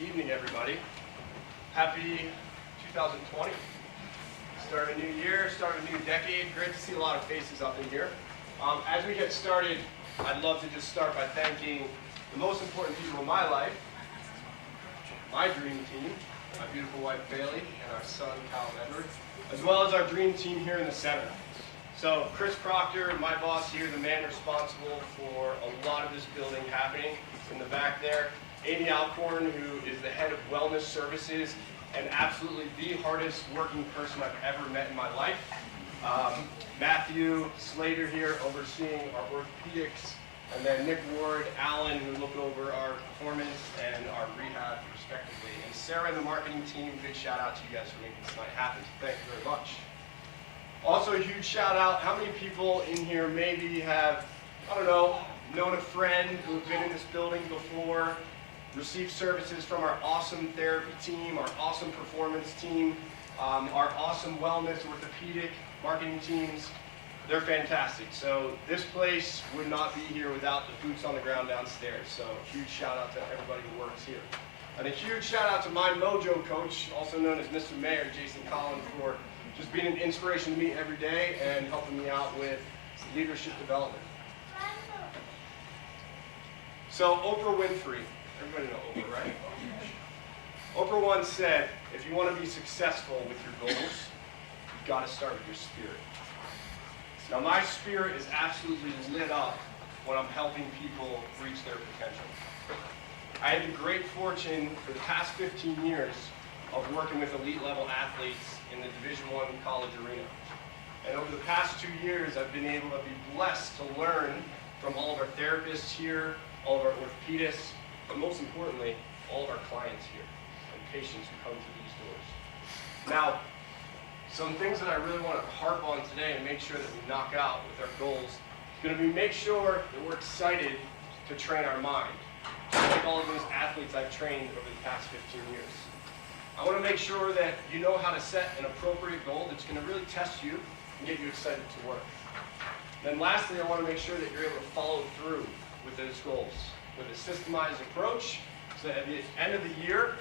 Evening, everybody. Happy 2020. Start a new year, start a new decade. Great to see a lot of faces up in here. As we get started, I'd love to just start by thanking the most important people in my life, my dream team, my beautiful wife Bailey, and our son Kyle Edward, as well as our dream team here in the center. So Chris Proctor, my boss here, the man responsible for a lot of this building happening in the back there. Amy Alcorn, who is the head of wellness services and absolutely the hardest working person I've ever met in my life. Matthew Slater here overseeing our orthopedics, and then Nick Ward, Alan, who look over our performance and our rehab respectively. And Sarah and the marketing team, big shout out to you guys for making this night happen. Thank you very much. Also a huge shout out, how many people in here maybe have, I don't know, known a friend who's been in this building before, received services from our awesome therapy team, our awesome performance team, our awesome wellness, orthopedic, marketing teams. They're fantastic. So this place would not be here without the boots on the ground downstairs. So huge shout out to everybody who works here. And a huge shout out to my Mojo coach, also known as Mr. Mayor, Jason Collins, for just being an inspiration to me every day and helping me out with leadership development. So Oprah Winfrey. Everybody know Oprah, right? Oprah once said, if you want to be successful with your goals, you've got to start with your spirit. Now my spirit is absolutely lit up when I'm helping people reach their potential. I had the great fortune for the past 15 years of working with elite level athletes in the Division I college arena. And over the past 2 years, I've been able to be blessed to learn from all of our therapists here, all of our orthopedists, but most importantly, all of our clients here and patients who come through these doors. Now, some things that I really want to harp on today and make sure that we knock out with our goals is going to be make sure that we're excited to train our mind, just like all of those athletes I've trained over the past 15 years. I want to make sure that you know how to set an appropriate goal that's going to really test you and get you excited to work. Then lastly, I want to make sure that you're able to follow through with those goals with a systemized approach, so that at the end of the year,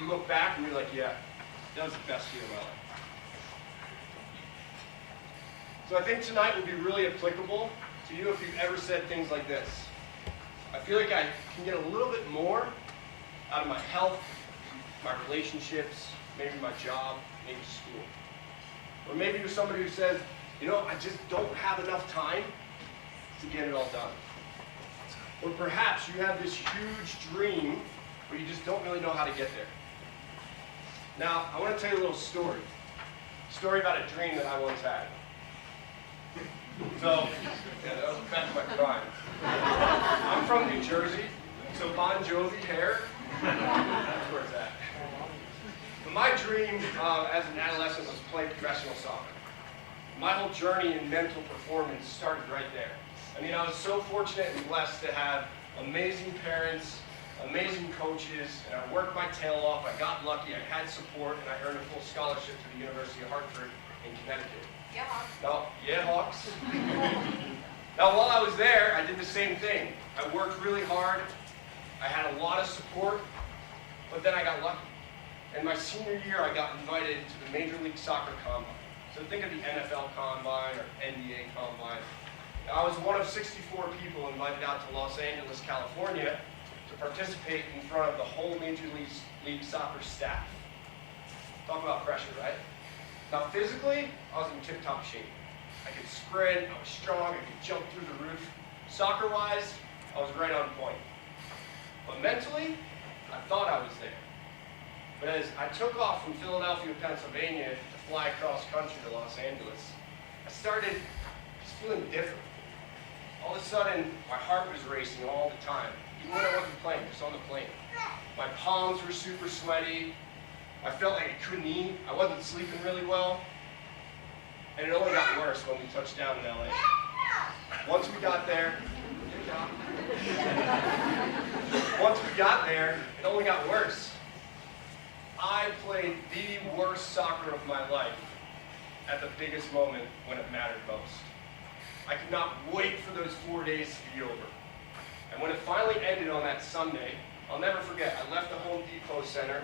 you look back and you're like, yeah, that was the best year of my life. So I think tonight will be really applicable to you if you've ever said things like this. I feel like I can get a little bit more out of my health, my relationships, maybe my job, maybe school. Or maybe you're somebody who says, you know, I just don't have enough time to get it all done. Or perhaps you have this huge dream, but you just don't really know how to get there. Now, I want to tell you a little story. A story about a dream that I once had. So, yeah, that was back to my prime. I'm from New Jersey, so Bon Jovi hair, that's where it's at. But my dream as an adolescent was to play professional soccer. My whole journey in mental performance started right there. I mean, I was so fortunate and blessed to have amazing parents, amazing coaches, and I worked my tail off. I got lucky, I had support, and I earned a full scholarship to the University of Hartford in Connecticut. Yeah, Hawks. Now, yeah, Hawks. Now, while I was there, I did the same thing. I worked really hard, I had a lot of support, but then I got lucky. In my senior year, I got invited to the Major League Soccer Combine. So think of the NFL Combine or NBA Combine. I was one of 64 people invited out to Los Angeles, California to participate in front of the whole Major League Soccer staff. Talk about pressure, right? Now physically, I was in tip-top shape. I could sprint, I was strong, I could jump through the roof. Soccer-wise, I was right on point. But mentally, I thought I was there. But as I took off from Philadelphia, Pennsylvania to fly across country to Los Angeles, I started just feeling different. All of a sudden, my heart was racing all the time, even when I wasn't playing, just on the plane. My palms were super sweaty. I felt like I couldn't eat. I wasn't sleeping really well. And it only got worse when we touched down in LA. Once we got there, it only got worse. I played the worst soccer of my life at the biggest moment when it mattered most. I could not wait for those 4 days to be over. And when it finally ended on that Sunday, I'll never forget, I left the Home Depot Center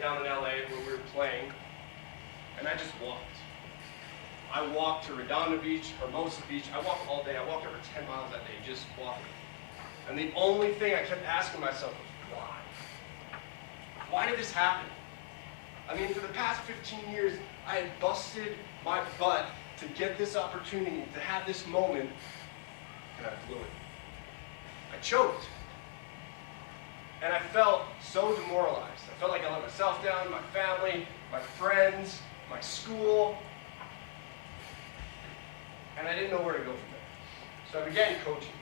down in LA where we were playing, and I just walked. I walked to Redondo Beach, Hermosa Beach. I walked all day. I walked over 10 miles that day, just walking. And the only thing I kept asking myself was, why? Why did this happen? I mean, for the past 15 years, I had busted my butt to get this opportunity, to have this moment, and I blew it. I choked. And I felt so demoralized. I felt like I let myself down, my family, my friends, my school, and I didn't know where to go from there. So I began coaching,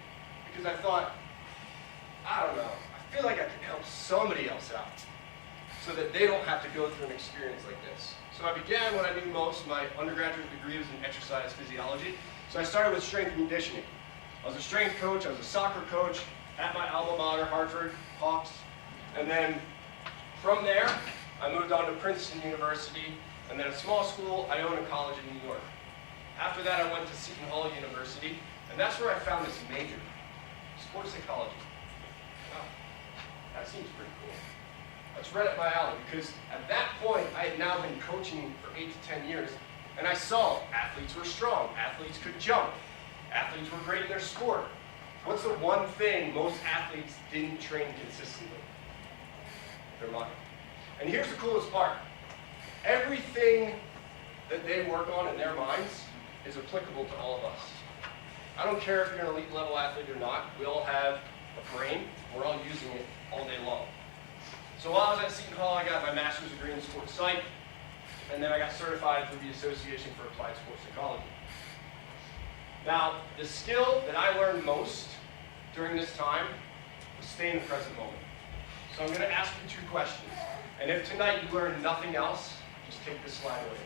because I thought, I don't know, I feel like I can help somebody else out, so that they don't have to go through an experience like this. So I began what I knew most. My undergraduate degree was in exercise physiology. So I started with strength and conditioning. I was a strength coach, I was a soccer coach at my alma mater, Hartford Hawks. And then from there, I moved on to Princeton University, and then a small school, Iona College in New York. After that, I went to Seton Hall University, and that's where I found this major, sports psychology. Wow, that seems pretty cool. That's right up my alley, because at that point, I had now been coaching for 8 to 10 years, and I saw athletes were strong, athletes could jump, athletes were great in their sport. What's the one thing most athletes didn't train consistently? Their mind. And here's the coolest part. Everything that they work on in their minds is applicable to all of us. I don't care if you're an elite level athlete or not, we all have a brain, we're all using it all day long. So while I was at Seton Hall, I got my master's degree in sports psych, and then I got certified through the Association for Applied Sports Psychology. Now, the skill that I learned most during this time was stay in the present moment. So I'm going to ask you 2 questions. And if tonight you learn nothing else, just take this slide away.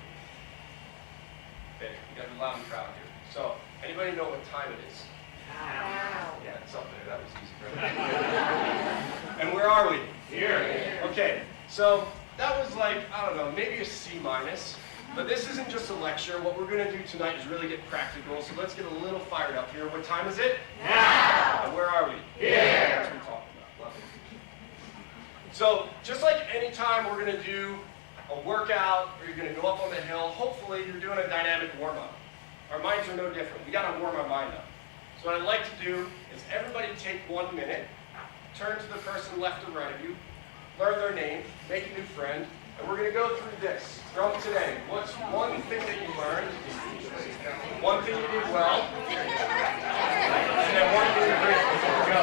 Okay, you got a loud and proud here. So, anybody know what time it is? Wow. Yeah, it's up there. That was easy, right? And where are we? Here. Okay, so that was like, I don't know, maybe a C-. But this isn't just a lecture. What we're going to do tonight is really get practical. So let's get a little fired up here. What time is it? Now. And where are we? Here. That's what we're talking about. Love it. So just like any time we're going to do a workout, or you're going to go up on the hill, hopefully you're doing a dynamic warm-up. Our minds are no different. We got to warm our mind up. So what I'd like to do is everybody take 1 minute, turn to the person left or right of you, learn their name, make a new friend, and we're going to go through this from today. What's one thing that you learned, one thing you did well, and then one thing you're grateful for. Go.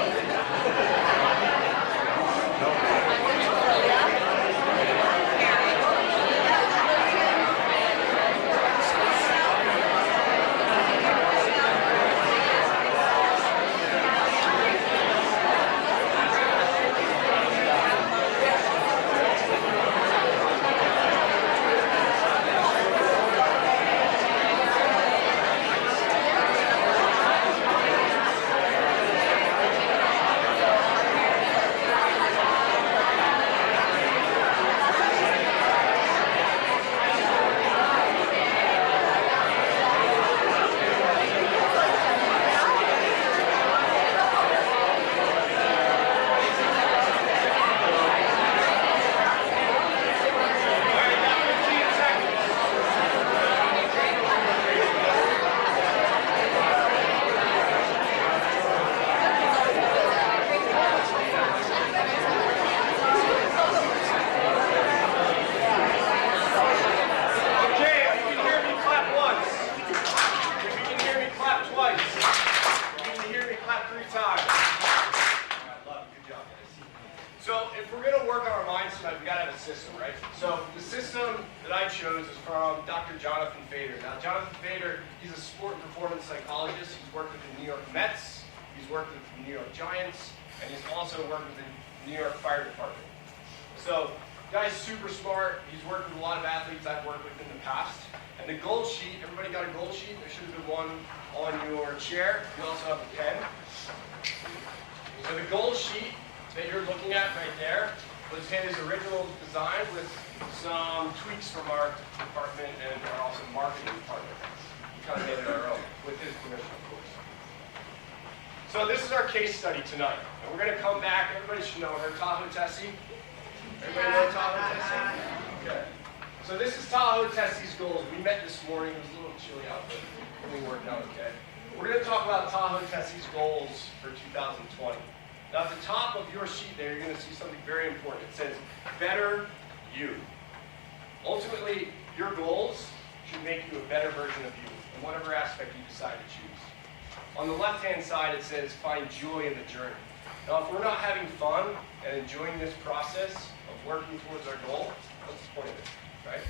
So if we're going to work on our minds tonight, we've got to have a system, right? So the system that I chose is from Dr. Jonathan Fader. Now, Jonathan Fader, he's a sport and performance psychologist. He's worked with the New York Mets. He's worked with the New York Giants. And he's also worked with the New York Fire Department. So the guy's super smart. He's worked with a lot of athletes I've worked with in the past. And the goal sheet, everybody got a goal sheet? There should have been one on your chair. You also have a pen. So the goal sheet that you're looking at right there was his original design with some tweaks from our department and our also marketing department. We kind of made it our own with his permission, of course. So this is our case study tonight. And we're going to come back. Everybody should know her, Tahoe Tessie. Everybody know Tahoe Tessie? Okay. So this is Tahoe Tessie's goals. We met this morning. It was a little chilly out, but we worked out okay. We're going to talk about Tahoe Tessie's goals for 2020. Now, at the top of your sheet there, you're going to see something very important. It says, better you. Ultimately, your goals should make you a better version of you in whatever aspect you decide to choose. On the left-hand side, it says, find joy in the journey. Now, if we're not having fun and enjoying this process of working towards our goal, what's the point of it, right?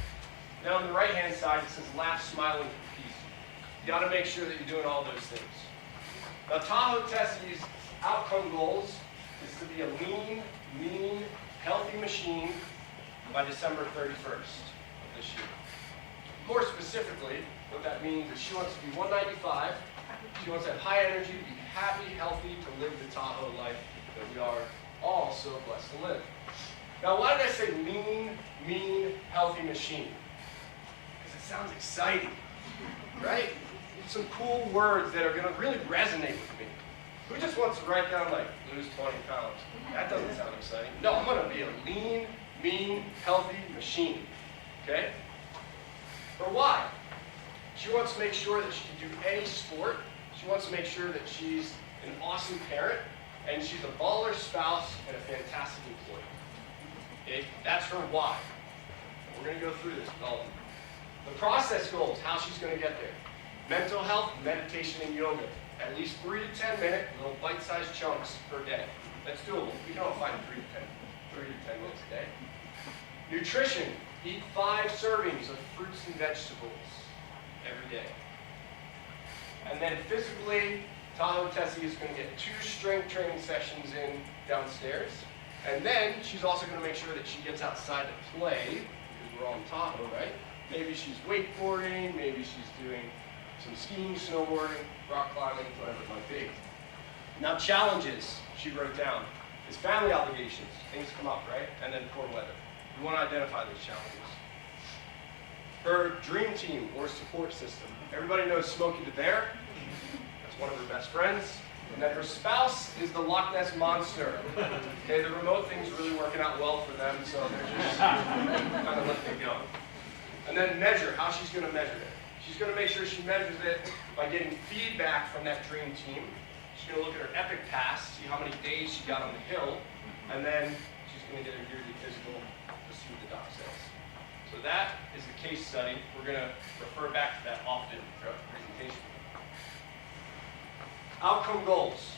Now, on the right-hand side, it says, laugh, smiling for peace. You got to make sure that you're doing all those things. Now, Tahoe Tessie's outcome goals is to be a lean, mean, healthy machine by December 31st of this year. More specifically, what that means is she wants to be 195. She wants to have high energy, be happy, healthy, to live the Tahoe life that we are all so blessed to live. Now, why did I say lean, mean, healthy machine? Because it sounds exciting, right? It's some cool words that are going to really resonate with me. Who just wants to write down, like, lose 20 pounds? That doesn't sound exciting. No, I'm going to be a lean, mean, healthy machine. Okay? But why? She wants to make sure that she can do any sport. She wants to make sure that she's an awesome parent, and she's a baller spouse and a fantastic employee. Okay? That's her why. We're going to go through this with all of them. The process goals, how she's going to get there. Mental health, meditation, and yoga. At least 3 to 10 minute little bite-sized chunks per day. That's doable. We can all find 3 to 10 minutes a day. Nutrition. Eat 5 servings of fruits and vegetables every day. And then physically, Tahoe Tessie is going to get 2 strength training sessions in downstairs. And then she's also going to make sure that she gets outside to play, because we're on Tahoe, right? Maybe she's wakeboarding, maybe she's doing some skiing, snowboarding, rock climbing, whatever it might be. Now, challenges she wrote down is family obligations. Things come up, right? And then poor weather. We want to identify those challenges. Her dream team or support system. Everybody knows Smokey the Bear. That's one of her best friends. And then her spouse is the Loch Ness Monster. Okay, the remote thing's really working out well for them, so they're just kind of letting it go. And then measure, how she's going to measure it. She's going to make sure she measures it by getting feedback from that dream team. She's going to look at her epic pass, see how many days she got on the hill, and then she's going to get her yearly physical to see what the doc says. So that is the case study. We're going to refer back to that often throughout the presentation. Outcome goals.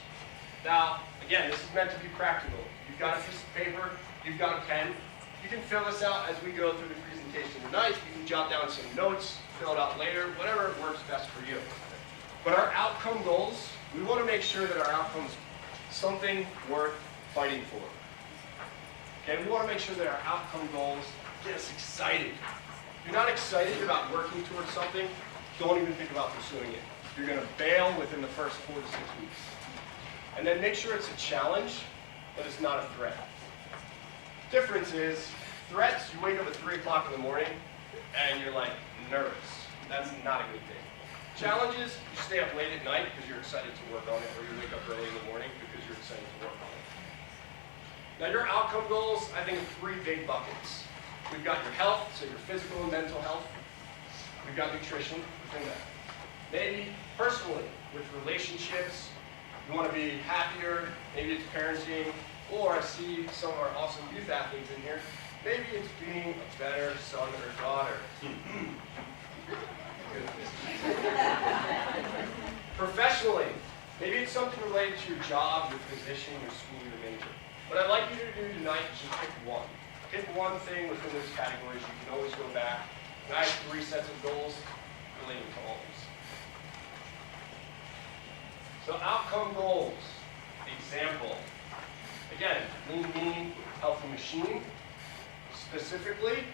Now, again, this is meant to be practical. You've got a piece of paper, you've got a pen. You can fill this out as we go through the presentation tonight. You can jot down some notes, fill it out later, whatever works best for you. But our outcome goals, we want to make sure that our outcome's something worth fighting for. Okay, we want to make sure that our outcome goals get us excited. If you're not excited about working towards something, don't even think about pursuing it. You're going to bail within the first 4 to 6 weeks. And then make sure it's a challenge, but it's not a threat. Difference is, threats, you wake up at 3 o'clock in the morning, and you're like nervous. That's not a good thing. Challenges, you stay up late at night because you're excited to work on it, or you wake up early in the morning because you're excited to work on it. Now your outcome goals, I think, are 3 big buckets. We've got your health, so your physical and mental health. We've got nutrition within that. Maybe personally, with relationships, you want to be happier, maybe it's parenting, or I see some of our awesome youth athletes in here, maybe it's being a better son or daughter. Professionally, maybe it's something related to your job, your position, your school, your major. What I'd like you to do tonight is just pick one. Pick one thing within those categories. You can always go back. And I have 3 sets of goals relating to all these. So outcome goals. Example. Again, lean, mean, healthy machine. Specifically,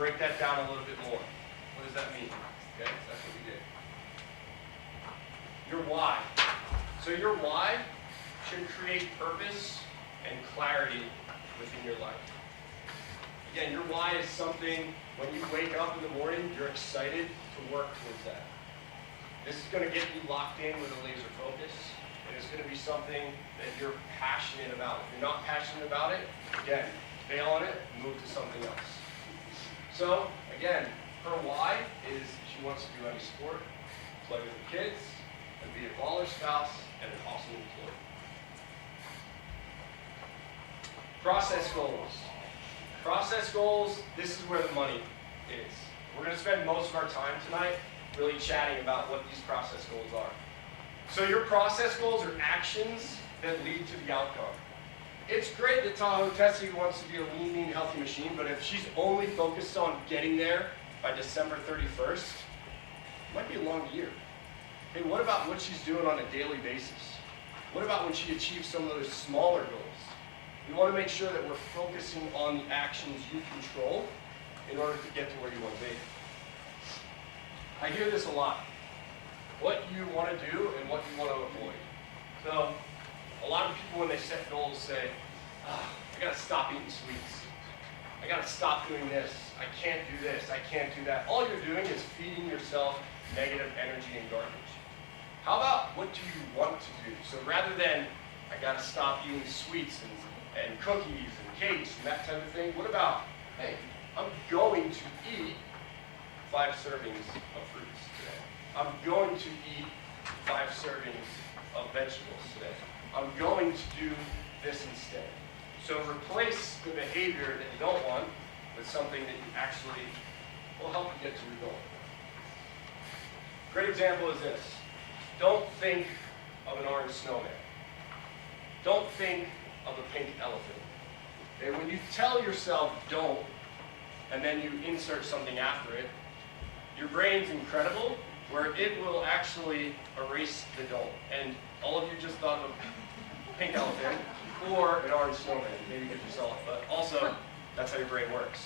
break that down a little bit more. What does that mean? Okay, so that's what we did. Your why. So your why should create purpose and clarity within your life. Again, your why is something when you wake up in the morning, you're excited to work towards that. This is going to get you locked in with a laser focus, and it's going to be something that you're passionate about. If you're not passionate about it, again, fail on it, move to something else. So, again, her why is she wants to do any sport, play with the kids, and be a baller spouse and an awesome employee. Process goals. Process goals, this is where the money is. We're going to spend most of our time tonight really chatting about what these process goals are. So your process goals are actions that lead to the outcome. It's great that Tahoe Tessie wants to be a lean, mean, healthy machine, but if she's only focused on getting there by December 31st, it might be a long year. Hey, what about what she's doing on a daily basis? What about when she achieves some of those smaller goals? We want to make sure that we're focusing on the actions you control in order to get to where you want to be. I hear this a lot. What you want to do and what you want to avoid. So, a lot of people when they set goals say, I got to stop eating sweets. I got to stop doing this. I can't do this. I can't do that. All you're doing is feeding yourself negative energy and garbage. How about what do you want to do? So rather than, I got to stop eating sweets and cookies and cakes and that type of thing, what about, hey, I'm going to eat 5 servings of fruits today. I'm going to eat 5 servings of vegetables today. I'm going to do this instead. So replace the behavior that you don't want with something that you actually will help you get to your goal. Great example is this. Don't think of an orange snowman. Don't think of a pink elephant. Okay? When you tell yourself don't, and then you insert something after it, your brain's incredible, where it will actually erase the don't. And all of you just thought of pink elephant or an orange snowman. Maybe get yourself, but also that's how your brain works.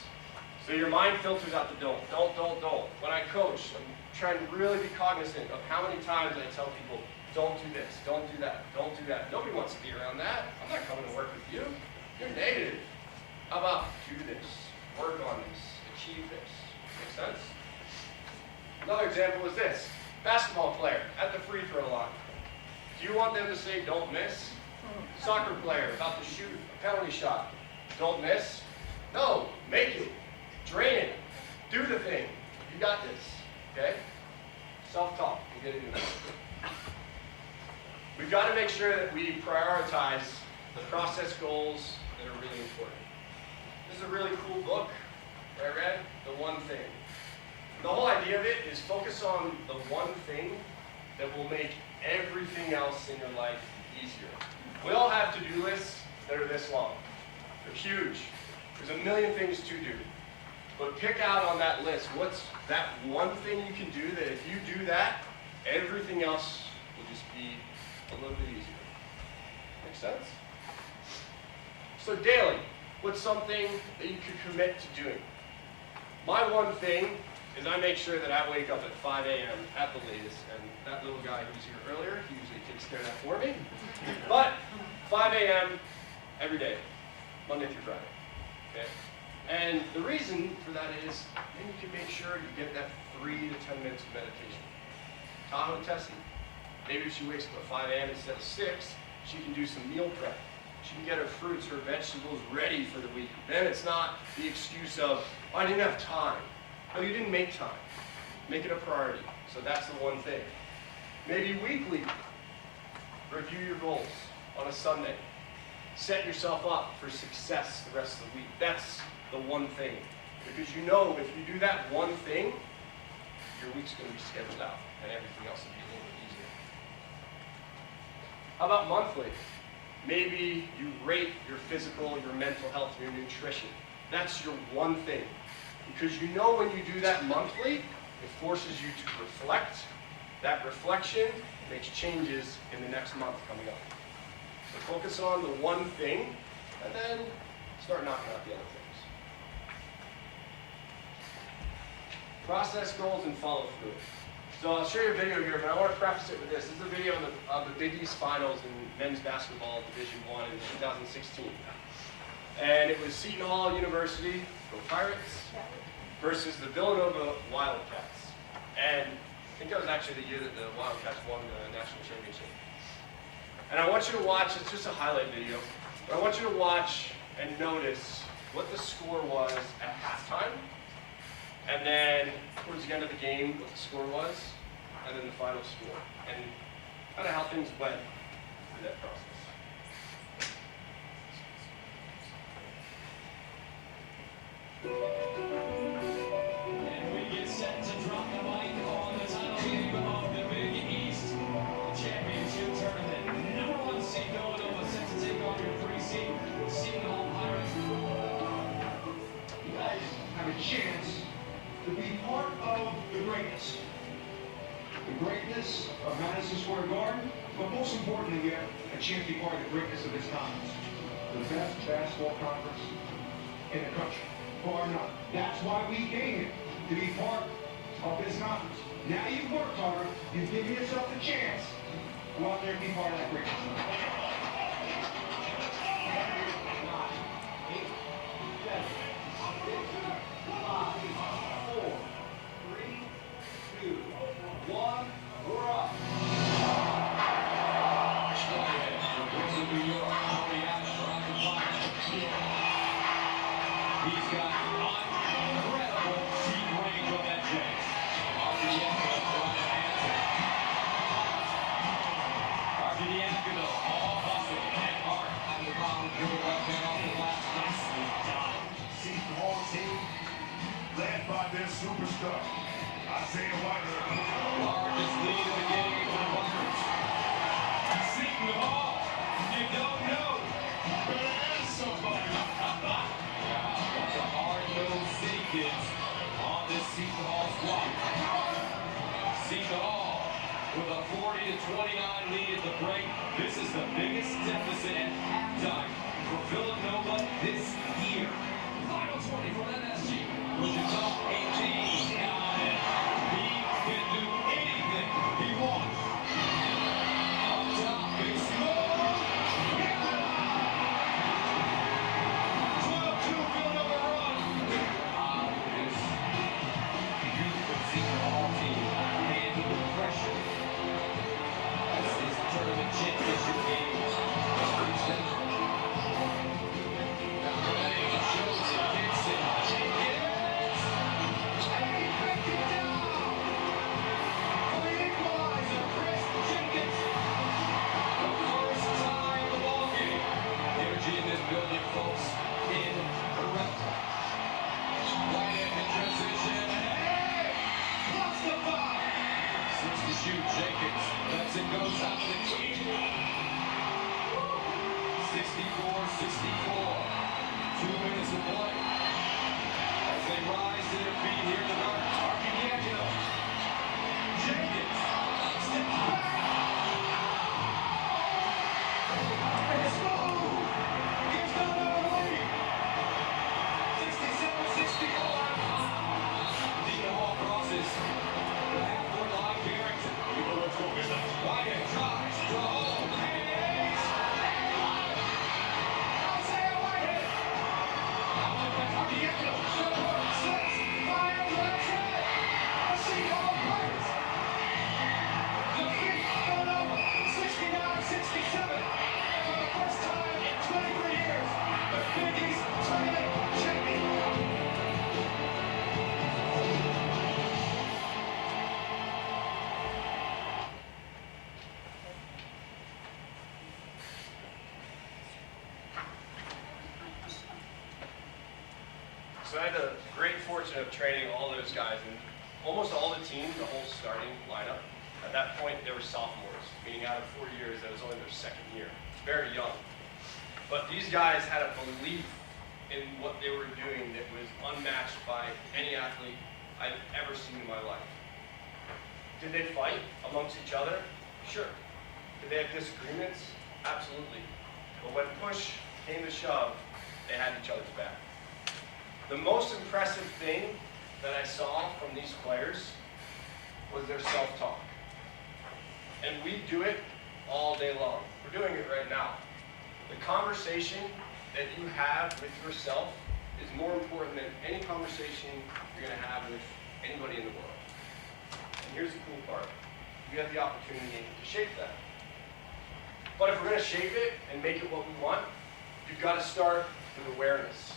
So your mind filters out the don't. Don't. When I coach, I'm trying to really be cognizant of how many times I tell people, don't do this, don't do that, don't do that. Nobody wants to be around that. I'm not coming to work with you. You're negative. How about do this, work on this, achieve this? Make sense? Another example is this. Basketball player at the free throw line. Do you want them to say don't miss? Soccer player about to shoot a penalty shot. Don't miss? No, make it. Drain it. Do the thing. You got this. Okay? Self-talk. We'll get into that. We've got to make sure that we prioritize the process goals that are really important. This is a really cool book that I read, The One Thing. The whole idea of it is focus on the one thing that will make everything else in your life easier. We all have to-do lists that are this long. They're huge. There's a million things to do. But pick out on that list what's that one thing you can do that if you do that, everything else will just be a little bit easier. Make sense? So daily, what's something that you could commit to doing? My one thing is I make sure that I wake up at 5 a.m. at the latest, and that little guy who was here earlier, he usually takes care of that for me. But 5 a.m. every day, Monday through Friday. Okay? And the reason for that is then you can make sure you get that 3 to 10 minutes of meditation. Tahoe Tessie. Maybe if she wakes up at 5 a.m. instead of 6, she can do some meal prep. She can get her fruits, her vegetables ready for the week. Then it's not the excuse of, oh, I didn't have time. No, you didn't make time. Make it a priority. So that's the one thing. Maybe weekly, review your goals on a Sunday. Set yourself up for success the rest of the week. That's the one thing. Because you know if you do that one thing, your week's going to be scheduled out and everything else will be a little bit easier. How about monthly? Maybe you rate your physical, your mental health, your nutrition. That's your one thing. Because you know when you do that monthly, it forces you to reflect. That reflection makes changes in the next month coming up. So focus on the one thing, and then start knocking out the other things. Process goals and follow through. So I'll show you a video here, but I want to preface it with this. This is a video of the Big East Finals in men's basketball Division I in 2016. And it was Seton Hall University, go Pirates, versus the Villanova Wildcats. And I think that was actually the year that the Wildcats won the national championship. And I want you to watch, it's just a highlight video, but I want you to watch and notice what the score was at halftime, and then towards the end of the game, what the score was, and then the final score, and kind of how things went through that process. And we get set to drop the mic on the title game of the Big East Championship Tournament. Number 1 seed Villanova set to take on your 3 seed Seton Hall Pirates. You guys have a chance to be part of the greatness. The greatness of Madison Square Garden, but most importantly, you have a chance to be part of the greatness of this conference. The best basketball conference in the country, bar none. That's why we came here, to be part of this conference. Now you've worked hard, you've given yourself a chance to go out there and be part of that greatness. 9, 8, 7, 6, 5, 4, 3, 2, 1, we're up. New York, he's got incredible deep range on that jam. Archidiakono, all bustle and art. And the bottom of the left hand off the glass. Nicely done. Seton Hall team led by their superstar, Isaiah White. Largest lead in the game for the Buckers. Seton Hall, you don't know, but ask somebody. That's a hard-nosed city kids on this Seton Hall squad. Seton Hall with a 40-29 lead at the break. This is the biggest deficit at halftime for Villanova this year. Final 20 from MSG. Pushing top 18. Got it. He can do anything he wants. Up top, big smoke. Get it up. 12-2 Villanova run. This beautiful Seton Hall team handle the pressure. This is tournament championship game. Shows it, kicks it, Jenkins. And he picked it down. For the equalizer, Chris Jenkins. The first time in the ballgame. Energy in this building, folks. Incredible. Right in transition. Hey! Blocks the foul. 6 to shoot, Jenkins. Lets it go top of the key. 64-64. 2 minutes of play. As they rise to their feet here in the dark. Archidiakono. Jenkins. Step back. And smooth. Gives them another lead. 67-64. Seton Hall crosses the half-court line. Barrington. Whitehead tries. Draw. Hayes. Isaiah Whitehead. Archidiakono. Support. Slips. Fires. That's it. The Seton Hall Pirates. Defeat Villanova. 69-67. And for the first time in 23 years, the Big East Tournament champion. So I had the great fortune of training all those guys, and almost all the team, the whole starting lineup, at that point they were sophomores, meaning out of 4 years, that was only their second year. Very young. But these guys had a belief in what they were doing that was unmatched by any athlete I've ever seen in my life. Did they fight amongst each other? Sure. Did they have disagreements? Absolutely. But when push came to shove, they had each other's back. The most impressive thing that I saw from these players was their self-talk. And we do it all day long. We're doing it right now. The conversation that you have with yourself is more important than any conversation you're going to have with anybody in the world. And here's the cool part. You have the opportunity to shape that. But if we're going to shape it and make it what we want, you've got to start with awareness.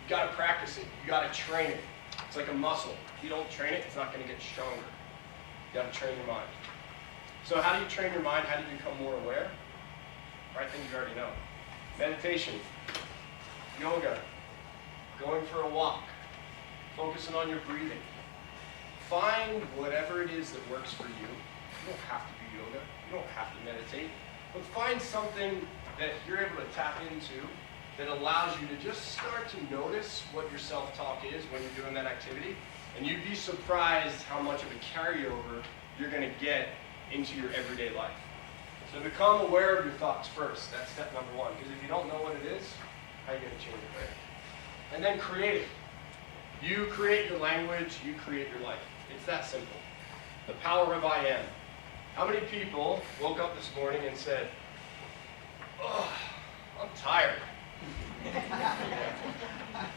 You've got to practice it. You've got to train it. It's like a muscle. If you don't train it, it's not going to get stronger. You've got to train your mind. So how do you train your mind? How do you become more aware? Right, things you already know. Meditation, yoga, going for a walk, focusing on your breathing. Find whatever it is that works for you. You don't have to do yoga. You don't have to meditate. But find something that you're able to tap into that allows you to just start to notice what your self-talk is when you're doing that activity. And you'd be surprised how much of a carryover you're going to get into your everyday life. So become aware of your thoughts first. That's step number one. Because if you don't know what it is, how are you going to change it, right? And then create it. You create your language, you create your life. It's that simple. The power of I am. How many people woke up this morning and said, "Oh, I'm tired."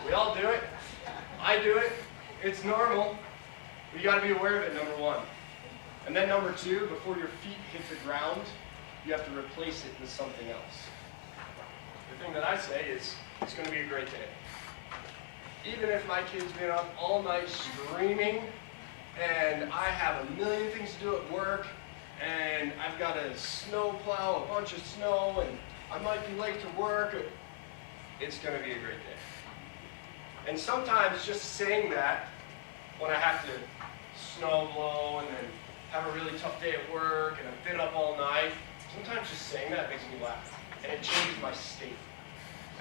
We all do it. I do it. It's normal. But you got to be aware of it, number one. And then number two, before your feet hit the ground, you have to replace it with something else. The thing that I say is, it's going to be a great day. Even if my kid's been up all night screaming, and I have a million things to do at work, and I've got to snow plow a bunch of snow, and I might be late to work, it's going to be a great day. And sometimes just saying that, when I have to snow blow and then have a really tough day at work, and I've been up all night, sometimes just saying that makes me laugh, and it changes my state.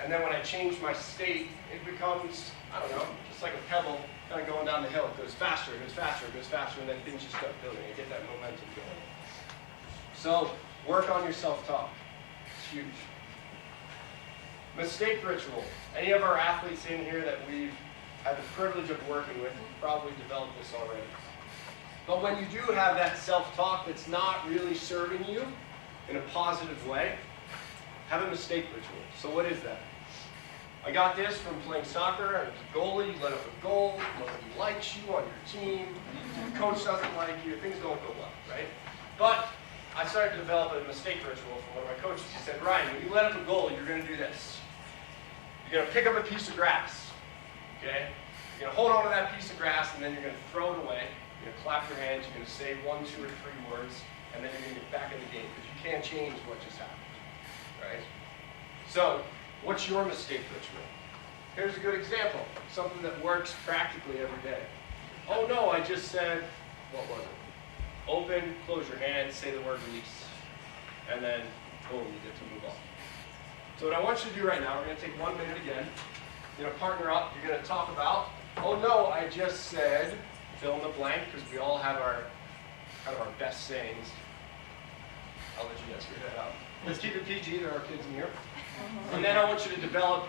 And then when I change my state, it becomes, I don't know, just like a pebble kind of going down the hill. It goes faster, it goes faster, it goes faster, and then things just start building. You get that momentum going. So, work on your self-talk. It's huge. Mistake ritual. Any of our athletes in here that we've had the privilege of working with probably developed this already. But when you do have that self-talk that's not really serving you in a positive way, have a mistake ritual. So what is that? I got this from playing soccer. I was a goalie. You let up a goal. Nobody likes you on your team. The coach doesn't like you. Things don't go well, right? But I started to develop a mistake ritual from one of my coaches. He said, "Ryan, when you let up a goal, you're going to do this. You're going to pick up a piece of grass, okay? You're going to hold on to that piece of grass, and then you're going to throw it away. You're going to clap your hands. You're going to say 1, 2, or 3 words, and then you're going to get back in the game because you can't change what just happened, right? So, what's your mistake ritual? Here's a good example, something that works practically every day. Oh no, I just said, what was it? Open, close your hands, say the word release, and then boom, you get to move on. So what I want you to do right now, we're going to take 1 minute again. You're going to partner up. You're going to talk about, oh no, I just said, fill in the blank, because we all have our kind of our best sayings. I'll let you guys figure that out. Let's keep it PG. There are kids in here. And then I want you to develop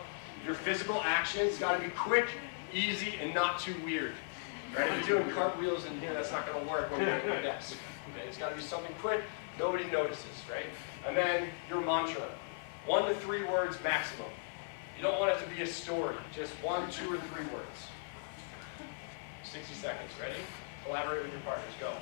your physical actions. It's got to be quick, easy, and not too weird. Right? If you're doing cartwheels in here, that's not going to work when you're at your desk. Okay? It's got to be something quick. Nobody notices, right? And then your mantra. 1 to 3 words maximum. You don't want it to be a story. Just 1, 2, or 3 words. 60 seconds. Ready? Collaborate with your partners. Go.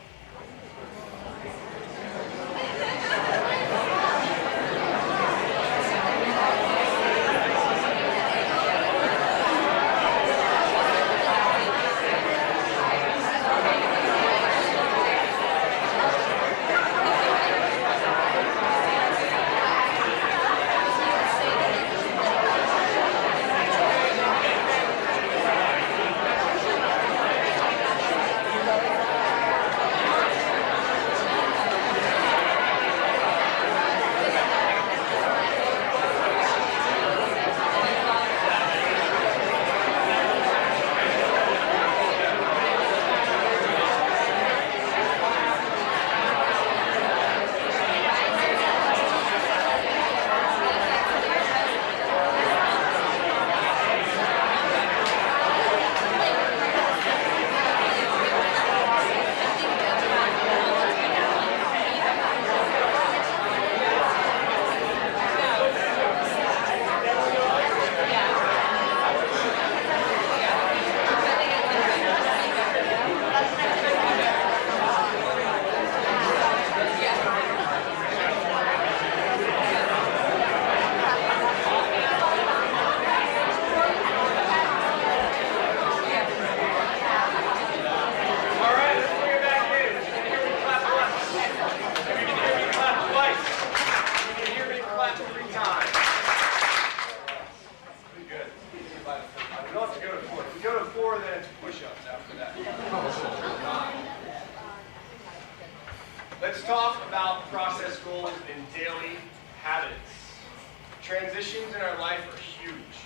Transitions in our life are huge.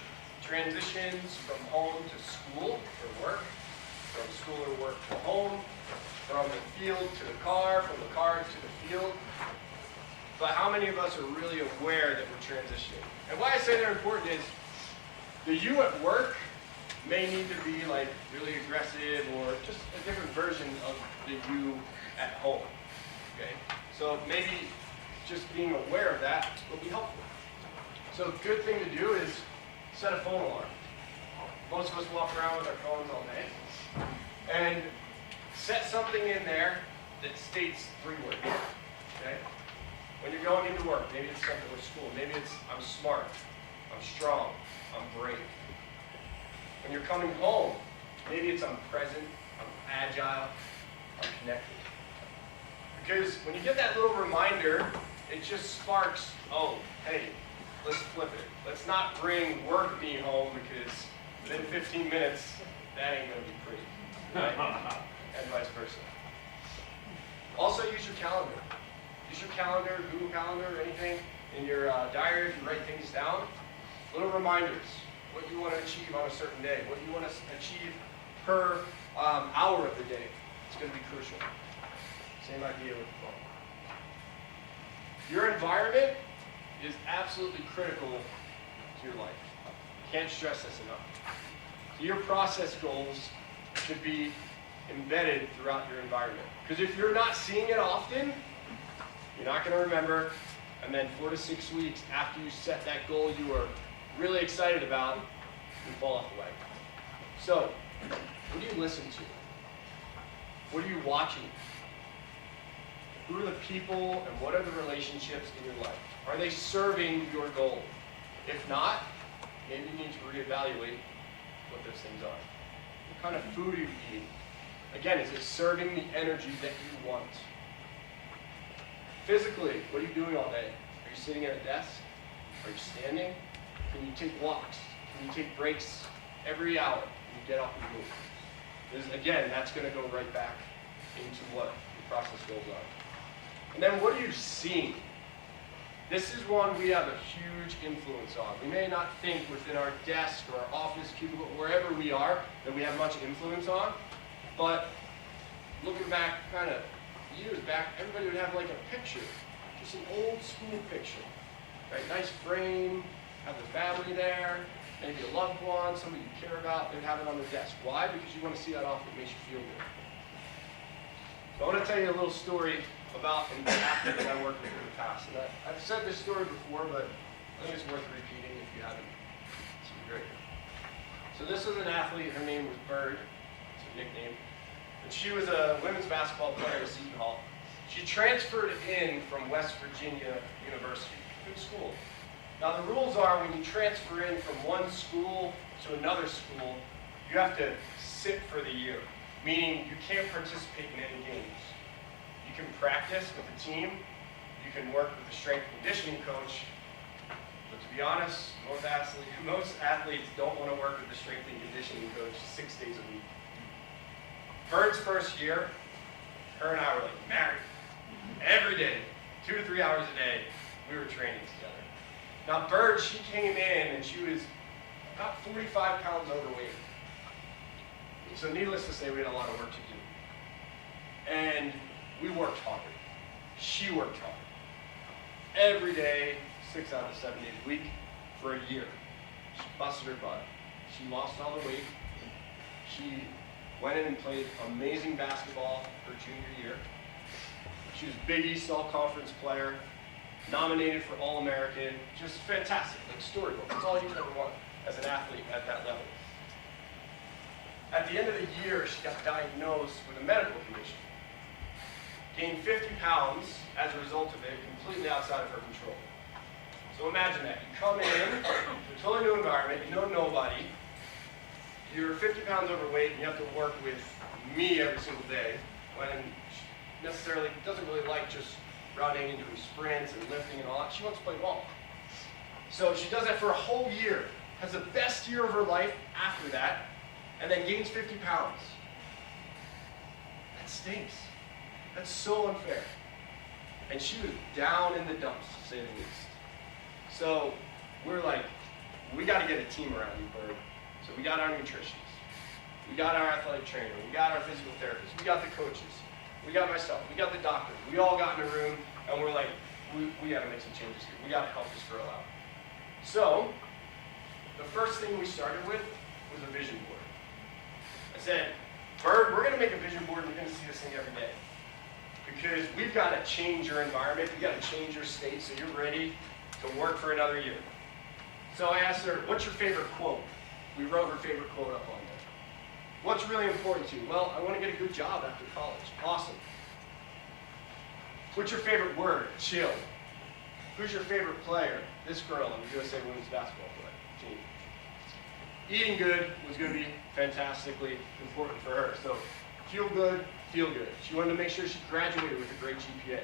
Transitions from home to school or work, from school or work to home, from the field to the car, from the car to the field. But how many of us are really aware that we're transitioning? And why I say they're important is the you at work may need to be like really aggressive or just a different version of the you at home. Okay? So maybe just being aware of that will be helpful. So a good thing to do is set a phone alarm. Most of us walk around with our phones all day. And set something in there that states 3 words. Okay? When you're going into work, maybe it's something with school. Maybe it's I'm smart, I'm strong, I'm brave. When you're coming home, maybe it's I'm present, I'm agile, I'm connected. Because when you get that little reminder, it just sparks, oh, hey, let's flip it. Let's not bring work me home because within 15 minutes, that ain't gonna be pretty. Right? And vice versa. Also use your calendar. Use your calendar, Google Calendar, anything in your diary if you write things down. Little reminders, what you want to achieve on a certain day, what you want to achieve per hour of the day. It's going to be crucial. Same idea with the phone. Your environment is absolutely critical to your life. Can't stress this enough. Your process goals should be embedded throughout your environment. Because if you're not seeing it often, you're not going to remember, and then 4 to 6 weeks after you set that goal you were really excited about, you fall off the wagon. So, what do you listen to? What are you watching? Who are the people and what are the relationships in your life? Are they serving your goal? If not, maybe you need to reevaluate what those things are. What kind of food are you eating? Again, is it serving the energy that you want? Physically, what are you doing all day? Are you sitting at a desk? Are you standing? Can you take walks? Can you take breaks every hour? Can you get up and move? Because again, that's going to go right back into what your process goals are. And then what are you seeing? This is one we have a huge influence on. We may not think within our desk or our office, cubicle, wherever we are, that we have much influence on. But looking back, kind of years back, everybody would have like a picture, just an old school picture, right? Nice frame, have the family there, maybe a loved one, somebody you care about. They'd have it on the desk. Why? Because you want to see that often. It makes you feel good. So I want to tell you a little story about an athlete that I worked with in the past. And I've said this story before, but I think it's worth repeating if you haven't. It's great. So this is an athlete. Her name was Bird. It's her nickname. And she was a women's basketball player at Seton Hall. She transferred in from West Virginia University. Good school. Now the rules are when you transfer in from one school to another school, you have to sit for the year, meaning you can't participate in any games. You can practice with the team, you can work with the strength and conditioning coach, but to be honest, most athletes don't want to work with the strength and conditioning coach 6 days a week. Bird's first year, her and I were like married. Every day, 2 to 3 hours a day, we were training together. Now Bird, she came in and she was about 45 pounds overweight. So needless to say, we had a lot of work to do. And we worked hard. She worked hard. Every day, 6 out of 7 days a week, for a year. She busted her butt. She lost all the weight. She went in and played amazing basketball her junior year. She was Big East All-Conference player, nominated for All-American, just fantastic, like storybook. That's all you could ever want as an athlete at that level. At the end of the year, she got diagnosed with a medical condition. Gained 50 pounds as a result of it, completely outside of her control. So imagine that. You come in to a totally new environment, you know nobody, you're 50 pounds overweight, and you have to work with me every single day, when she necessarily doesn't really like just running and doing sprints and lifting and all that. She wants to play ball. So she does that for a whole year, has the best year of her life after that, and then gains 50 pounds. That stinks. That's so unfair. And she was down in the dumps, to say the least. So we're like, we got to get a team around you, Bird. So we got our nutritionists, we got our athletic trainer, we got our physical therapist, we got the coaches, we got myself, we got the doctor. We all got in a room and we're like, we got to make some changes here. We got to help this girl out. So the first thing we started with was a vision board. I said, Bird, we're going to make a vision board and you're going to see this thing every day. Because we've got to change your environment, we've got to change your state so you're ready to work for another year. So I asked her, what's your favorite quote? We wrote her favorite quote up on there. What's really important to you? Well, I want to get a good job after college. Awesome. What's your favorite word? Chill. Who's your favorite player? This girl on the USA women's basketball team. Eating good was going to be fantastically important for her. So feel good, feel good. She wanted to make sure she graduated with a great GPA.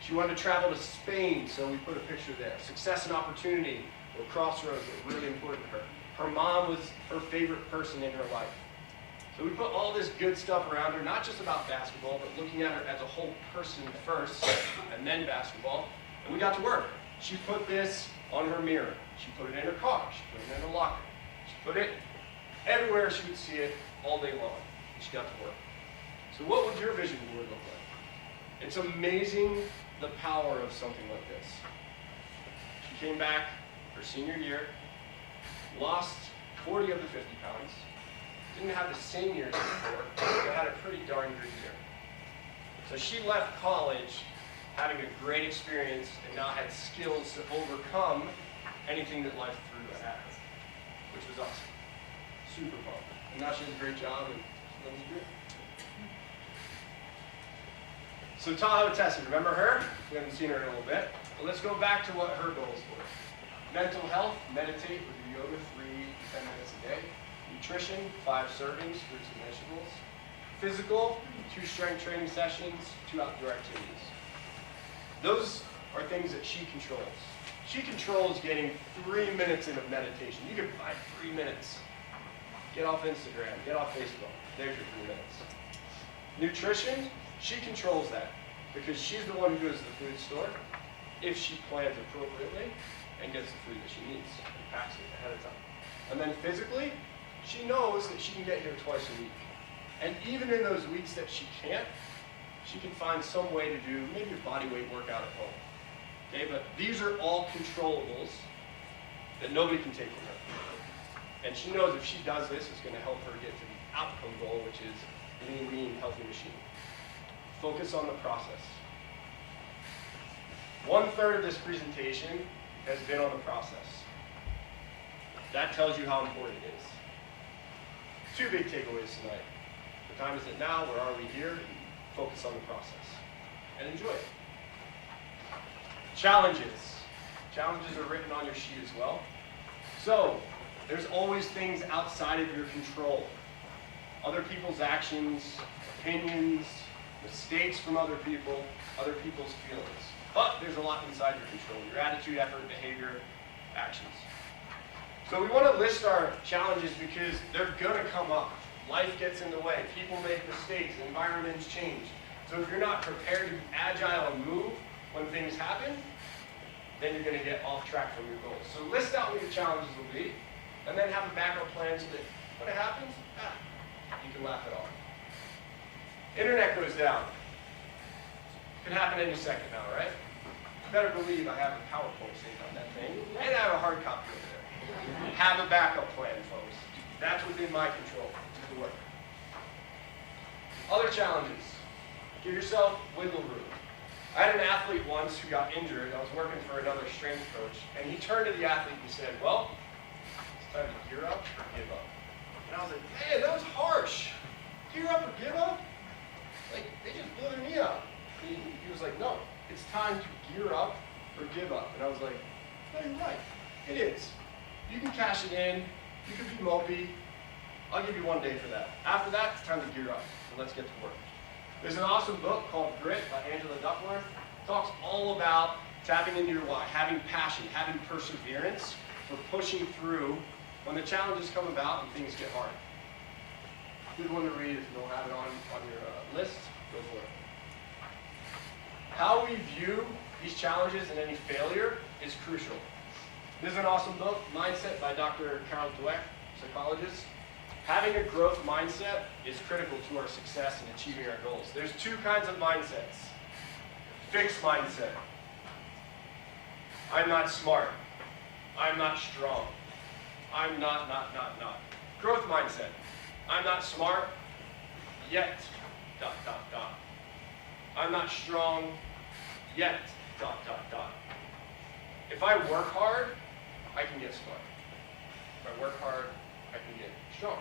She wanted to travel to Spain, so we put a picture there. Success and opportunity or crossroads were really important to her. Her mom was her favorite person in her life. So we put all this good stuff around her, not just about basketball, but looking at her as a whole person first, and then basketball. And we got to work. She put this on her mirror. She put it in her car. She put it in her locker. She put it everywhere she would see it all day long. And she got to work. So what would your vision board look like? It's amazing the power of something like this. She came back her senior year, lost 40 of the 50 pounds, didn't have the same years as before, but had a pretty darn good year. So she left college having a great experience and now had skills to overcome anything that life threw at her, which was awesome. Super fun. And now she has a great job and she loves it. So Tahoe Tessie, remember her? We haven't seen her in a little bit. But let's go back to what her goals were. Mental health, meditate with your yoga 3 to 10 minutes a day. Nutrition, 5 servings, fruits and vegetables. Physical, 2 strength training sessions, 2 outdoor activities. Those are things that she controls. She controls getting 3 minutes into meditation. You can find 3 minutes. Get off Instagram, get off Facebook. There's your 3 minutes. Nutrition, she controls that because she's the one who goes to the food store if she plans appropriately and gets the food that she needs and packs it ahead of time. And then physically, she knows that she can get here twice a week. And even in those weeks that she can't, she can find some way to do maybe a body weight workout at home. Okay, but these are all controllables that nobody can take from her. And she knows if she does this, it's going to help her get to the outcome goal, which is lean, mean, healthy machine. Focus on the process. 1/3 of this presentation has been on the process. That tells you how important it is. 2 big takeaways tonight. The time is it now, where are we here? Focus on the process. And enjoy it. Challenges. Challenges are written on your sheet as well. So, there's always things outside of your control. Other people's actions, opinions, mistakes from other people, other people's feelings. But there's a lot inside your control. Your attitude, effort, behavior, actions. So we want to list our challenges because they're going to come up. Life gets in the way. People make mistakes. Environments change. So if you're not prepared to be agile and move when things happen, then you're going to get off track from your goals. So list out what your challenges will be, and then have a backup plan so that when it happens, you can laugh it off. Internet goes down. Can happen any second now, right? You better believe I have a PowerPoint saved on that thing, and I have a hard copy over there. Have a backup plan, folks. That's within my control to work. Other challenges. Give yourself wiggle room. I had an athlete once who got injured. I was working for another strength coach, and he turned to the athlete and said, well, it's time to gear up or give up. And I was like, man, that was harsh. Gear up or give up? Like, they just blew their knee out. He was like, no, it's time to gear up or give up. And I was like, no, you're right. It is. You can cash it in. You can be mopey. I'll give you 1 day for that. After that, it's time to gear up. So let's get to work. There's an awesome book called Grit by Angela Duckworth. It talks all about tapping into your why, having passion, having perseverance for pushing through when the challenges come about and things get hard. Good one to read if you don't have it on your list. Go for it. How we view these challenges and any failure is crucial. This is an awesome book, Mindset by Dr. Carl Dweck, psychologist. Having a growth mindset is critical to our success in achieving our goals. There's two kinds of mindsets. Fixed mindset. I'm not smart. I'm not strong. I'm not. Growth mindset. I'm not smart yet, ... I'm not strong yet, ... If I work hard, I can get smart. If I work hard, I can get strong.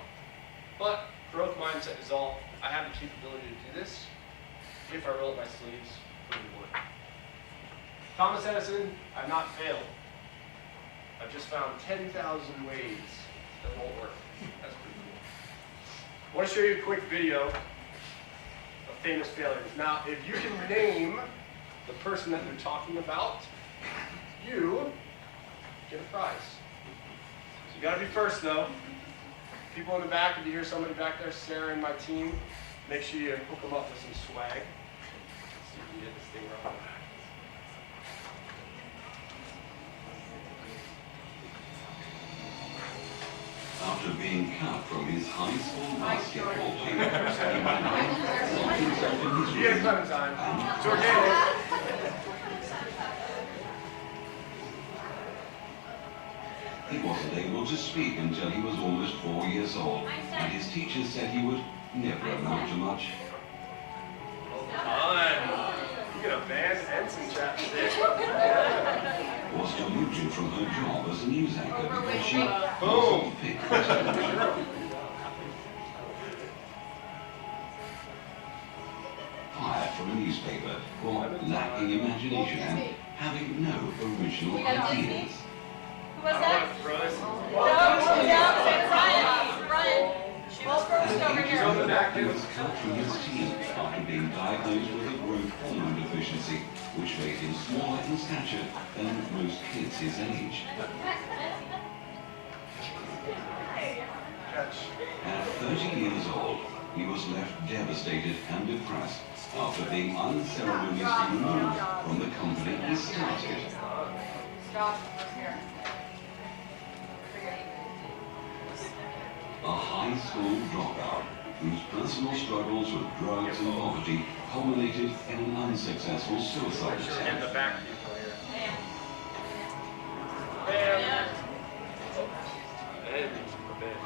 But growth mindset is all, I have the capability to do this if I roll up my sleeves, put in the work. Thomas Edison, I've not failed. I've just found 10,000 ways that won't work. That's pretty cool. I want to show you a quick video of famous failures. Now, if you can name the person that they're talking about, you get a prize. So you gotta be first though. People in the back, if you hear somebody back there, Sarah and my team, make sure you hook them up with some swag. Let's see if we can get this thing rolling. After being cut from his high school basketball team, he went home, locked himself in his You get a room, Clementine. It's organic. He wasn't able to speak until he was almost 4 years old, and his teachers said he would never amount to much. You get a band and some chapstick. Was demoted from her job as a news anchor because she Boom. wasn't fit for television. Fired from a newspaper for lacking imagination and having no original ideas. Who was that? Brother. Brian. Well, first over He here. was cut from his team after being diagnosed with a growth hormone deficiency, which made him smaller in stature than most kids his age. Catch. At 30 years old, he was left devastated and depressed after being unceremoniously removed from the company he started. Stop. Here. A high school dropout whose personal struggles with drugs and poverty culminated in an unsuccessful suicide Make sure we get attempt. the back people here. Bam.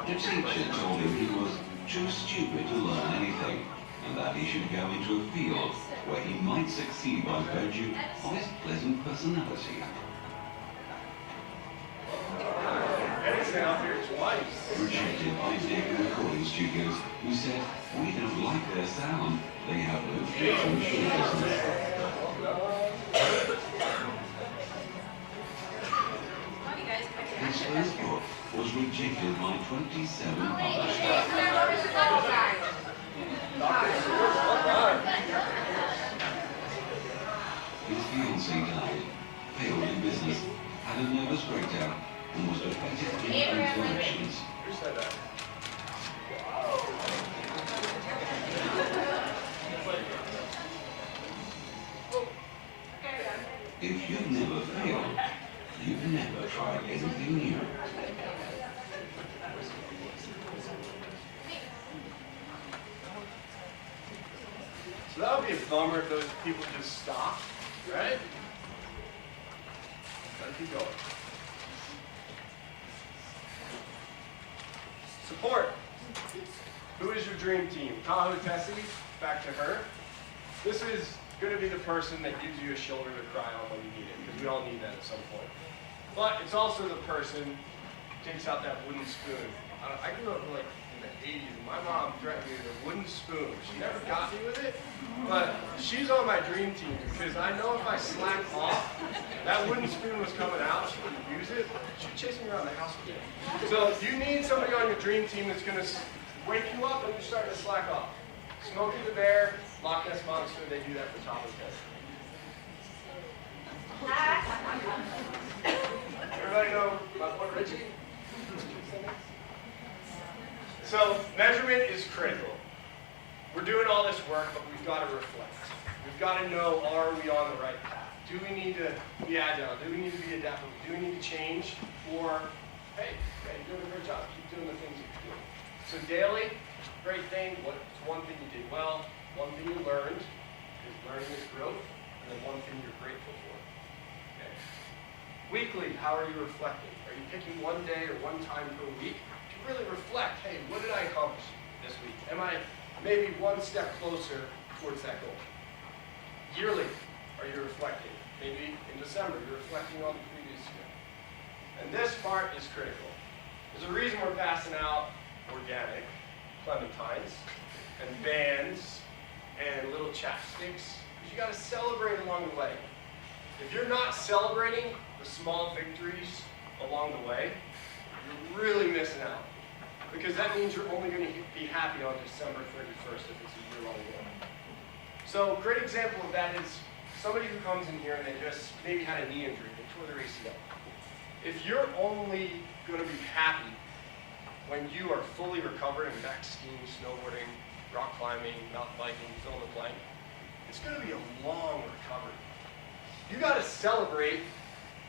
The teacher told him he was too stupid to learn anything, and that he should go into a field where he might succeed by virtue of his pleasant personality. Edison up here twice. Rejected by big recording studios who said, "We don't like their sound. They have no future in show business." His first book was rejected by 27 publishers. His fiancée died, failed in business, had a nervous breakdown, and was defeated in both elections. Who said that? If you've never failed, you've never tried anything new. So that would be a bummer if those people just stopped, right? Gotta keep going. Support. Who is your dream team? Tahoe Tessie, back to her. This is going to be the person that gives you a shoulder to cry on when you need it, because we all need that at some point. But it's also the person who takes out that wooden spoon. I grew up like in the 80s, and my mom threatened me with a wooden spoon. She never got me with it, but she's on my dream team, because I know if I slack off, that wooden spoon was coming out, she wouldn't use it, she'd chase me around the house with it. So you need somebody on your dream team that's going to wake you up when you're starting to slack off. Smokey the Bear, Loch Ness Monster, they do that for Tom and Ted. Everybody know my boy Richie? So measurement is critical. We're doing all this work, but we've got to reflect. We've got to know, are we on the right path? Do we need to be agile? Do we need to be adaptable? Do we need to change? Or, hey, you're doing a great job. Keep doing the things that you're doing. So daily, great thing. What's one thing you did well? One thing you learned, because learning is growth. And then one thing you're grateful for. Okay. Weekly, how are you reflecting? Are you picking one day or one time per week to really reflect, hey, what did I accomplish this week? Am I maybe one step closer towards that goal? Yearly, are you reflecting? Maybe in December, you're reflecting on the previous year. And this part is critical. There's a reason we're passing out organic clementines and bands and little chapsticks, because you got to celebrate along the way. If you're not celebrating the small victories along the way, you're really missing out. Because that means you're only going to be happy on December 31st if it's a year-long goal. So a great example of that is somebody who comes in here and they just maybe had a knee injury, they tore their ACL. If you're only going to be happy when you are fully recovered and back skiing, snowboarding, rock climbing, mountain biking, fill in the blank, it's going to be a long recovery. You got to celebrate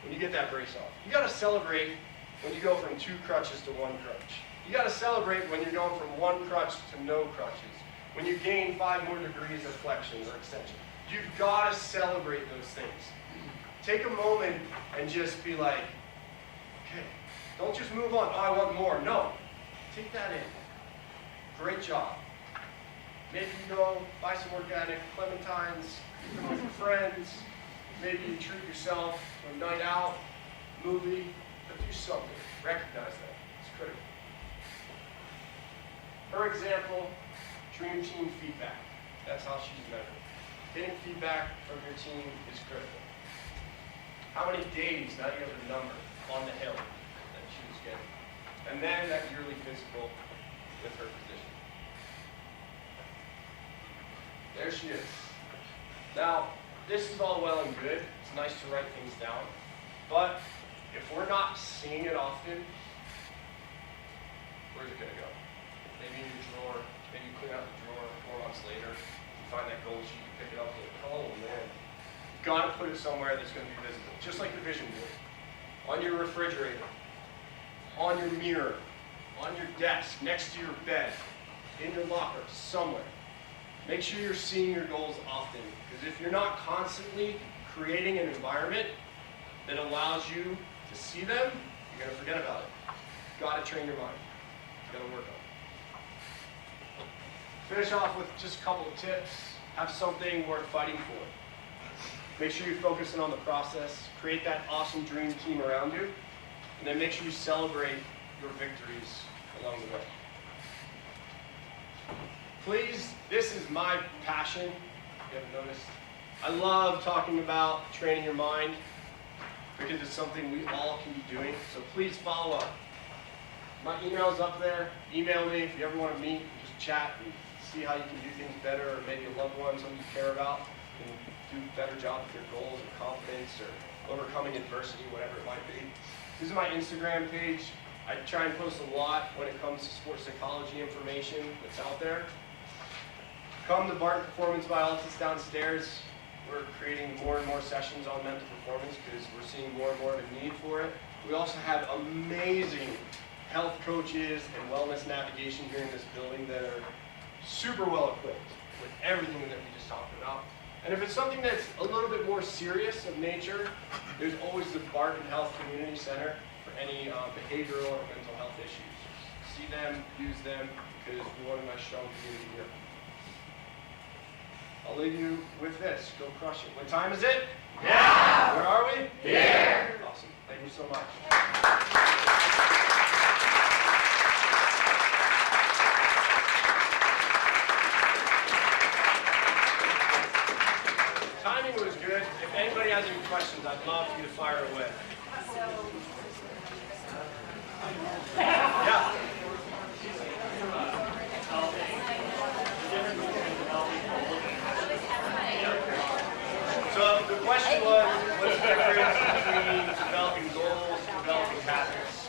when you get that brace off. You got to celebrate when you go from 2 crutches to 1 crutch. You got to celebrate when you're going from 1 crutch to no crutches. When you gain 5 more degrees of flexion or extension. You've got to celebrate those things. Take a moment and just be like, okay, don't just move on, oh, I want more. No, take that in. Great job. Maybe you go buy some organic clementines, eat them with your friends. Maybe you treat yourself to a night out, movie, but do something. Recognize that. It's critical. For example, Dream Team feedback. That's how she's measured. Getting feedback from your team is critical. How many days, now you have a number, on the hill that she was getting. And then that yearly physical with her physician. There she is. Now, this is all well and good. It's nice to write things down. But if we're not seeing it often, where's it going to go? Maybe in your drawer. Maybe you clean out the drawer 4 months later. You find that goal sheet, you pick it up and you're like, oh man. You've got to put it somewhere that's going to be visible. Just like the vision board. On your refrigerator. On your mirror. On your desk. Next to your bed. In your locker. Somewhere. Make sure you're seeing your goals often. Because if you're not constantly creating an environment that allows you to see them, you're going to forget about it. You've got to train your mind. You've got to work on it. Finish off with just a couple of tips. Have something worth fighting for. Make sure you're focusing on the process. Create that awesome dream team around you. And then make sure you celebrate your victories along the way. Please, this is my passion. If you haven't noticed. I love talking about training your mind because it's something we all can be doing. So please follow up. My email's up there. Email me if you ever want to meet, just chat and see how you can do things better, or maybe a loved one, someone you care about, can do a better job with their goals or confidence or overcoming adversity, whatever it might be. This is my Instagram page. I try and post a lot when it comes to sports psychology information that's out there. Come to Barton Performance Biologists downstairs. We're creating more and more sessions on mental performance because we're seeing more and more of a need for it. We also have amazing health coaches and wellness navigation here in this building that are super well equipped with everything that we just talked about. And if it's something that's a little bit more serious of nature, there's always the Barton Health Community Center for any behavioral or mental health issues. See them, use them, because we want a nice strong community here. I'll leave you with this. Go crush it. What time is it? Now! Where are we? Here! Awesome. Thank you so much. Timing was good. If anybody has any questions, I'd love for you to fire away. Yeah. So the question was, what's the difference between developing goals and developing habits?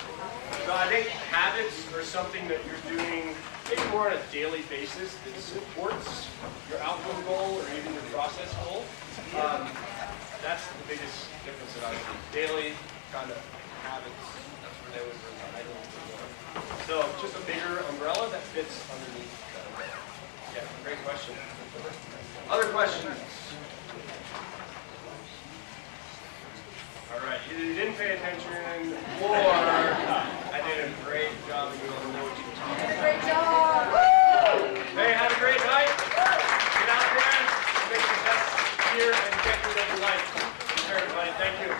So I think habits are something that you're doing maybe more on a daily basis that supports your outcome goal or even your process goal. That's the biggest difference that I see. Daily kind of habits, that's where they would reside. So just a bigger umbrella that fits underneath that umbrella. Yeah, great question. Other questions? All right, either you didn't pay attention or I did a great job and you don't know what you were talking about. Great job. Hey, have a great night. Get out there, make the best year and decade of your life. Take care, everybody. Thank you.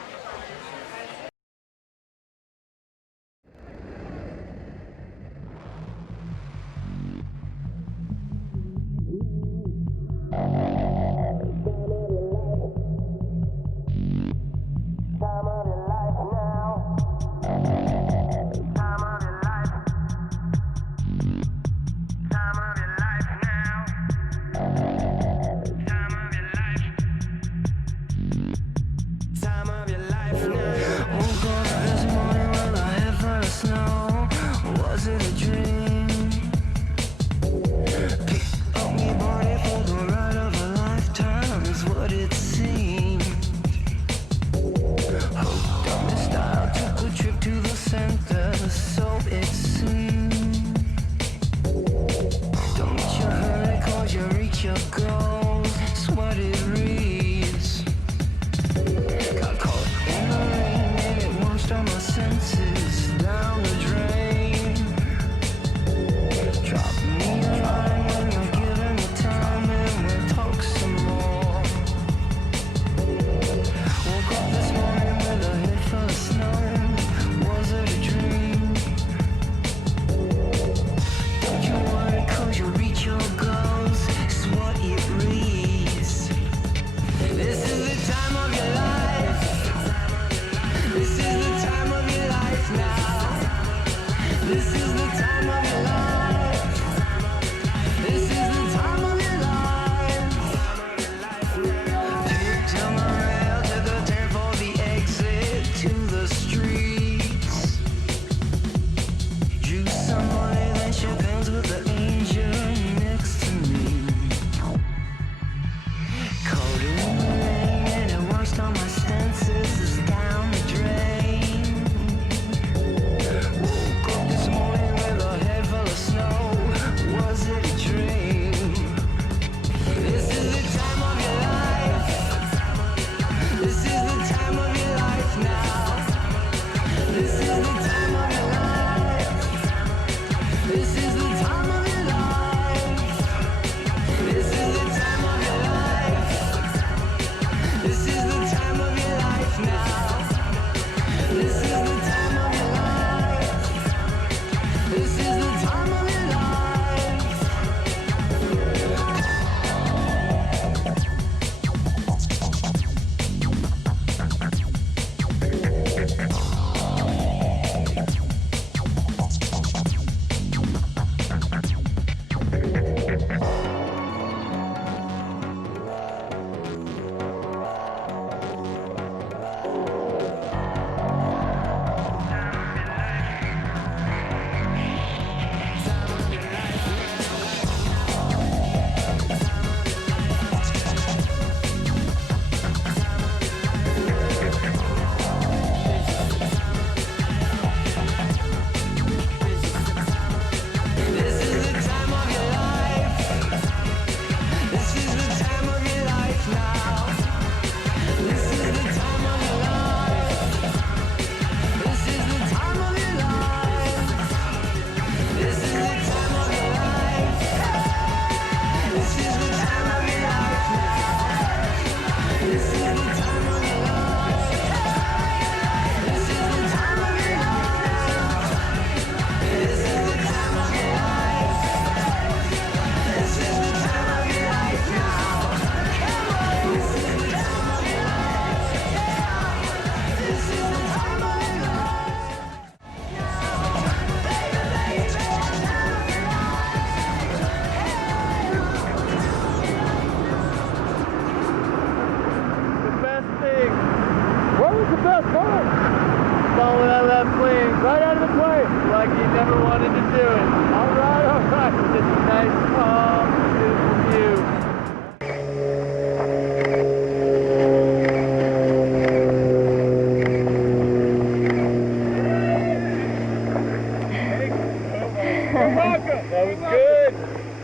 You're welcome. That was good.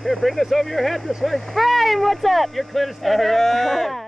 Here, bring this over your head this way. Brian, what's up? You're clear to stand up.